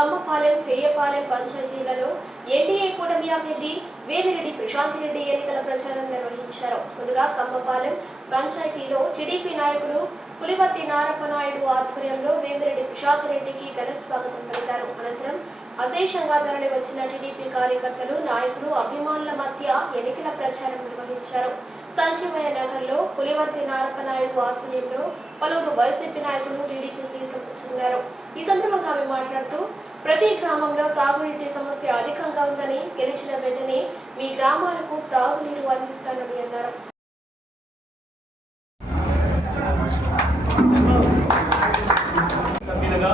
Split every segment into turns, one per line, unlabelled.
Kammapalem పెయ్యపాలెం పంచాయతీలలో NDA కూటమి అభ్యర్థి వేమిరెడ్డి ప్రశాంత్ రెడ్డి ఎన్నికల ప్రచారం నిర్వహించారు. ముందుగా కమ్మపాలెం పంచాయతీలో టీడీపీ నాయకులు పులివర్తి నారప్ప నాయుడు ఆధ్వర్యంలో వేమిరెడ్డి ప్రశాంత్ రెడ్డికి ఘన స్వాగతం పలికారు. అనంతరం అశేషంగా తరలి వచ్చిన టీడీపీ కార్యకర్తలు నాయకులు అభిమానుల మధ్య ఎన్నికల ప్రచారం నిర్వహించారు. సంజీవయ్య నగర్లో పులివర్తి నారప్ప నాయుడు ఆధ్వర్యంలో పలువురు వైసీపీ నాయకులు టీడీపీ తీర్థం పుచ్చుకున్నారు. ఈ సందర్భంగా ఆమె మాట్లాడుతూ ప్రతి గ్రామంలో తాగునీటి సమస్య అధికంగా ఉందని గెలిచిన వెంటనే మీ గ్రామాలకు తాగునీరు అందిస్తానని అన్నారు
సభ్యులుగా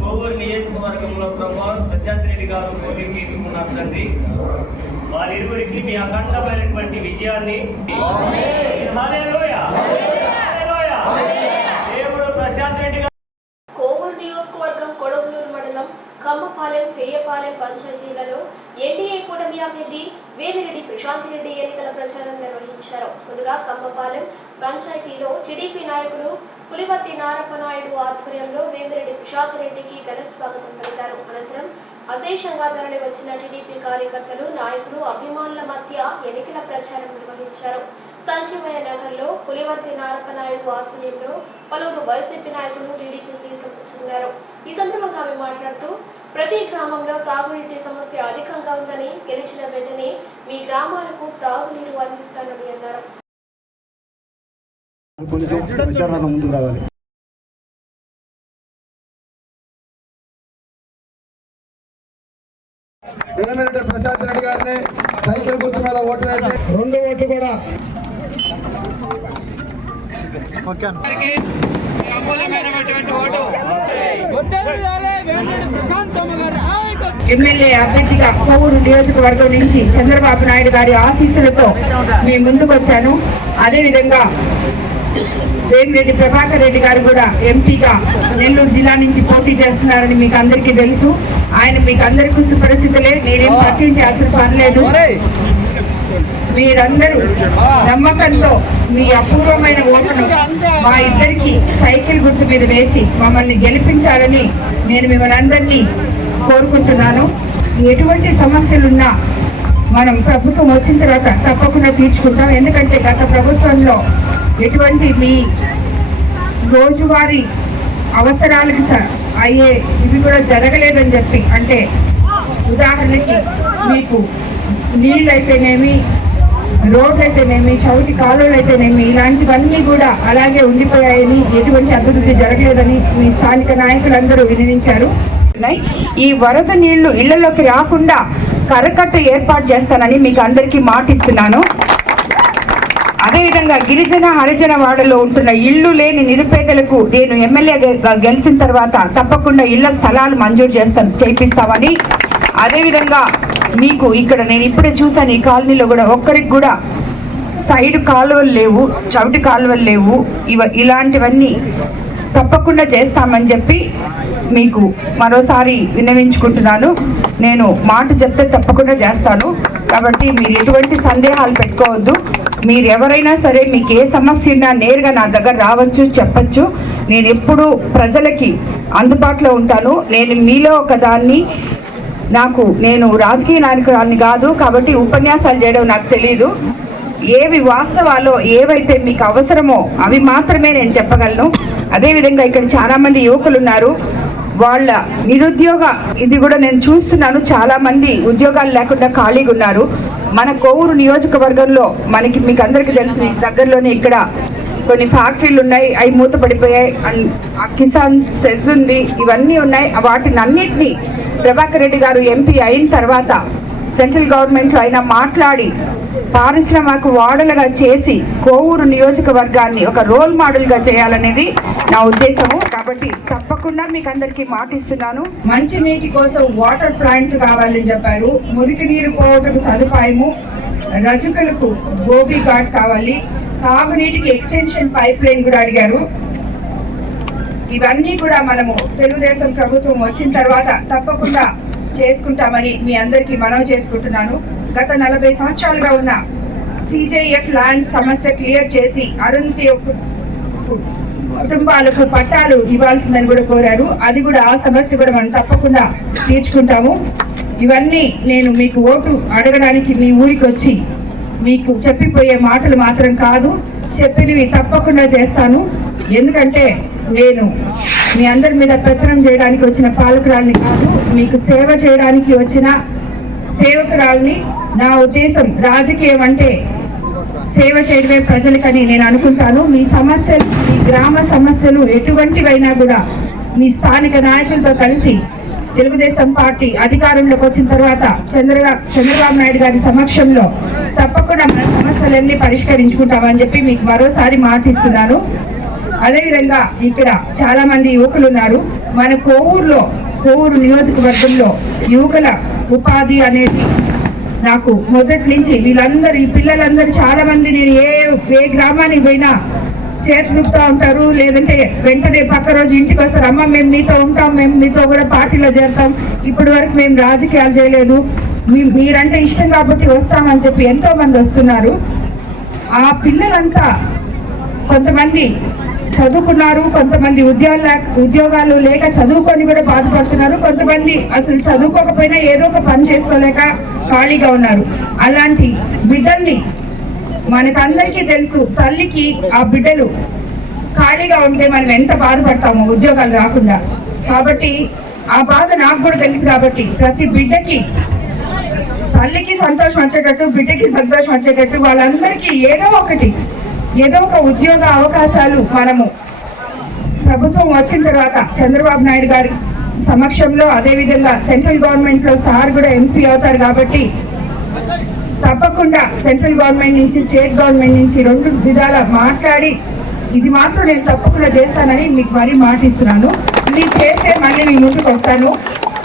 కోవూరు నియోజకవర్గంలో ప్రభా ప్రశాంత్ రెడ్డి గారు పోటీ తీర్చుకున్నారు తండ్రి వారిరువురికి మీ అఖండమైనటువంటి విజయాన్ని హల్లెలూయా! హల్లెలూయా! దేవుడు ప్రశాంత్ రెడ్డి గారు
కోవూరు నియోజకవర్గం కొడవలూరు మండలం కమ్మపాలెం పెయ్యపాలెం పంచాయతీలలో ఎన్డీఏ కూటమి అభ్యర్థి వేమిరెడ్డి ప్రశాంత్ రెడ్డి ఎన్నికల ప్రచారం నిర్వహించారు. ముందుగా కమ్మపాలెం పంచాయతీలో టీడీపీ నాయకులు పులివర్తి నారప్ప నాయుడు ఆధ్వర్యంలో వేమిరెడ్డి ప్రశాంత్ రెడ్డికి ఘన స్వాగతం పలికారు. అనంతరం అశేషంగా తరలి వచ్చిన టీడీపీ కార్యకర్తలు నాయకులు అభిమానుల మధ్య ఎన్నికల ప్రచారం నిర్వహించారు. సంజీవయ్య నగర్లో పులివర్తి నారప్ప నాయుడు ఆధ్వర్యంలో పలువురు వైసీపీ నాయకులు టీడీపీ తీర్థం పుచ్చుకున్నారు ఈ సందర్భంగా ఆమె మాట్లాడుతూ ప్రతి గ్రామంలో తాగునీటి సమస్య అధికంగా ఉందని గెలిచిన వెంటనే మీ గ్రామాలకు తాగునీరు అందిస్తానని అన్నారు.
కొంచెం ప్రచారంలో ముందుకు రావాలి. వేమిరెడ్డి ప్రసాద్ రెడ్డి గారిని సైకిల్ గుర్తు మీద ఓటు వేసి రెండు ఓట్లు కూడా
ఎమ్మెల్యే అభ్యర్థిగా కోవూరు నియోజకవర్గం నుంచి చంద్రబాబు నాయుడు గారి ఆశీస్సులతో మీ ముందుకు వచ్చాను. అదేవిధంగా వేమిరెడ్డి ప్రభాకర్ రెడ్డి గారు కూడా ఎంపీగా నెల్లూరు జిల్లా నుంచి పోటీ చేస్తున్నారని మీకు అందరికీ తెలుసు. ఆయన మీకు అందరికీ సుపరిచితులే. నేనేం పరిచయం చేయాల్సిన పని లేదు. మీరందరూ నమ్మకంతో మీ అపూర్వమైన ఓటును మా ఇద్దరికి సైకిల్ గుర్తు మీద వేసి మమ్మల్ని గెలిపించాలని నేను మిమ్మల్ని అందరినీ కోరుకుంటున్నాను. ఎటువంటి సమస్యలున్నా మనం ప్రభుత్వం వచ్చిన తర్వాత తప్పకుండా తీర్చుకుంటాం. ఎందుకంటే గత ప్రభుత్వంలో ఎటువంటి మీ రోజువారీ అవసరాలకు స- అయ్యే ఇవి కూడా జరగలేదని చెప్పి అంటే ఉదాహరణకి మీకు నీళ్ళు అయితేనేమి రోడ్లు అయితేనేమి చౌటి కాలువలు అయితేనేమి ఇలాంటివన్నీ కూడా అలాగే ఉండిపోయాయని ఎటువంటి అభివృద్ధి జరగలేదని మీ స్థానిక నాయకులందరూ వినిపించారు ఈ వరద నీళ్ళు ఇళ్ళలోకి రాకుండా కరకట్టు ఏర్పాటు చేస్తానని మీకు అందరికీ మాటిస్తున్నాను. అదేవిధంగా గిరిజన హరిజన వాడలో ఉంటున్న ఇళ్ళు లేని నిరుపేదలకు నేను ఎమ్మెల్యేగా గెలిచిన తర్వాత తప్పకుండా ఇళ్ళ స్థలాలు మంజూరు చేస్తాను చేపిస్తామని. అదేవిధంగా మీకు ఇక్కడ నేను ఇప్పుడే చూసాను ఈ కాలనీలో కూడా ఒక్కరికి కూడా సైడ్ కాలువలు లేవు చవిటి కాలువలు లేవు. ఇవ ఇలాంటివన్నీ తప్పకుండా చేస్తామని చెప్పి మీకు మరోసారి విన్నవించుకుంటున్నాను. నేను మాట చెప్తే తప్పకుండా చేస్తాను. కాబట్టి మీరు ఎటువంటి సందేహాలు పెట్టుకోవద్దు. మీరు ఎవరైనా సరే మీకు ఏ సమస్య ఉన్నా నేరుగా నా దగ్గర రావచ్చు చెప్పచ్చు. నేను ఎప్పుడూ ప్రజలకి అందుబాటులో ఉంటాను. నేను మీలో ఒకదాన్ని నాకు నేను రాజకీయ నాయకురాలని కాదు కాబట్టి ఉపన్యాసాలు చేయడం నాకు తెలియదు ఏవి వాస్తవాలో ఏవైతే మీకు అవసరమో అవి మాత్రమే నేను చెప్పగలను. అదేవిధంగా ఇక్కడ చాలామంది యువకులు ఉన్నారు. వాళ్ళ నిరుద్యోగ ఇది కూడా నేను చూస్తున్నాను. చాలామంది ఉద్యోగాలు లేకుండా ఖాళీగా ఉన్నారు. మన కోవూరు నియోజకవర్గంలో మనకి మీకు అందరికీ తెలుసు మీకు దగ్గరలోనే ఇక్కడ కొన్ని ఫ్యాక్టరీలు ఉన్నాయి. అవి మూతపడిపోయాయి. అండ్ కిసాన్ సెజ్ ఉంది. ఇవన్నీ ఉన్నాయి. వాటిని అన్నిటినీ ప్రభాకర్ రెడ్డి గారు ఎంపీ అయిన తర్వాత సెంట్రల్ గవర్నమెంట్లో అయినా మాట్లాడి పారిశ్రామిక వాడలుగా చేసి కోవూరు నియోజకవర్గాన్ని ఒక రోల్ మోడల్గా చేయాలనేది నా ఉద్దేశము. కాబట్టి తప్పకుండా మీకు అందరికీ మాటిస్తున్నాను. మంచి నీటి కోసం వాటర్ ప్లాంట్ కావాలని చెప్పారు. మురికి నీరు పోవటకు సదుపాయము. రజకులకు గోబీ ఘాట్ కావాలి. తాగునీటికి ఎక్స్టెన్షన్ పైప్ లైన్ కూడా అడిగారు. ఇవన్నీ కూడా మనము తెలుగుదేశం ప్రభుత్వం వచ్చిన తర్వాత తప్పకుండా చేసుకుంటామని మీ అందరికీ మనవి చేసుకుంటున్నాను. గత నలభై సంవత్సరాలుగా ఉన్న సిజేఎఫ్ ల్యాండ్ సమస్య క్లియర్ చేసి అరుంధతి కుటుంబాలకు పట్టాలు ఇవ్వాల్సిందని కూడా కోరారు. అది కూడా ఆ సమస్య కూడా మనం తప్పకుండా తీర్చుకుంటాము. ఇవన్నీ నేను మీకు ఓటు అడగడానికి మీ ఊరికి వచ్చి మీకు చెప్పిపోయే మాటలు మాత్రం కాదు. చెప్పినవి తప్పకుండా చేస్తాను. ఎందుకంటే నేను మీ అందరి మీద పెత్తనం చేయడానికి వచ్చిన పాలకురాల్ని కాదు మీకు సేవ చేయడానికి వచ్చిన సేవకురాల్ని నా ఉద్దేశం రాజకీయం అంటే సేవ చేయడమే ప్రజలకని నేను అనుకుంటాను. మీ సమస్యలు మీ గ్రామ సమస్యలు ఎటువంటివైనా కూడా మీ స్థానిక నాయకులతో కలిసి తెలుగుదేశం పార్టీ అధికారంలోకి వచ్చిన తర్వాత చంద్రగా చంద్రబాబు నాయుడు గారి సమక్షంలో తప్పకుండా మన సమస్యలన్నీ పరిష్కరించుకుంటామని చెప్పి మీకు మరోసారి మాటిస్తున్నాను. అదేవిధంగా ఇక్కడ చాలా మంది యువకులు ఉన్నారు మన కోవూరులో కోవూరు నియోజకవర్గంలో యువకుల ఉపాధి అనేది నాకు మొదటి నుంచి వీళ్ళందరూ ఈ పిల్లలందరూ చాలా మంది నేను ఏ ఏ గ్రామానికి పోయినా చేతులుపుతా ఉంటారు. లేదంటే వెంటనే పక్క రోజు ఇంటికి వస్తారు. అమ్మ మేము మీతో ఉంటాం మేము మీతో కూడా పార్టీలో చేరుతాం. ఇప్పటి వరకు మేము రాజకీయాలు చేయలేదు. మీ- మీరంటే ఇష్టం కాబట్టి వస్తామని చెప్పి ఎంతో మంది వస్తున్నారు. ఆ పిల్లలంతా కొంతమంది చదువుకున్నారు కొంతమంది ఉద్యోగాలు ఉద్యోగాలు లేక చదువుకొని కూడా బాధపడుతున్నారు కొంతమంది అసలు చదువుకోకపోయినా ఏదో ఒక పని చేసుకోలేక ఖాళీగా ఉన్నారు. అలాంటి బిడ్డల్ని మనకందరికీ తెలుసు తల్లికి ఆ బిడ్డలు ఖాళీగా ఉంటే మనం ఎంత బాధపడతామో ఉద్యోగాలు రాకుండా. కాబట్టి ఆ బాధ నాకు కూడా తెలుసు కాబట్టి ప్రతి బిడ్డకి తల్లికి సంతోషం వచ్చేటట్టు బిడ్డకి సంతోషం వచ్చేటట్టు వాళ్ళందరికీ ఏదో ఒకటి ఏదో ఒక ఉద్యోగ అవకాశాలు మనము ప్రభుత్వం వచ్చిన తర్వాత చంద్రబాబు నాయుడు గారి సమక్షంలో అదే విధంగా సెంట్రల్ గవర్నమెంట్లో సార్ కూడా ఎంపీ అవుతారు కాబట్టి తప్పకుండా సెంట్రల్ గవర్నమెంట్ నుంచి స్టేట్ గవర్నమెంట్ నుంచి రెండు విధాల మాట్లాడి ఇది మాత్రం నేను తప్పకుండా చేస్తానని మీకు మరీ మాటిస్తున్నాను. ఇది చేస్తే మళ్ళీ మీ ముందుకు వస్తాను.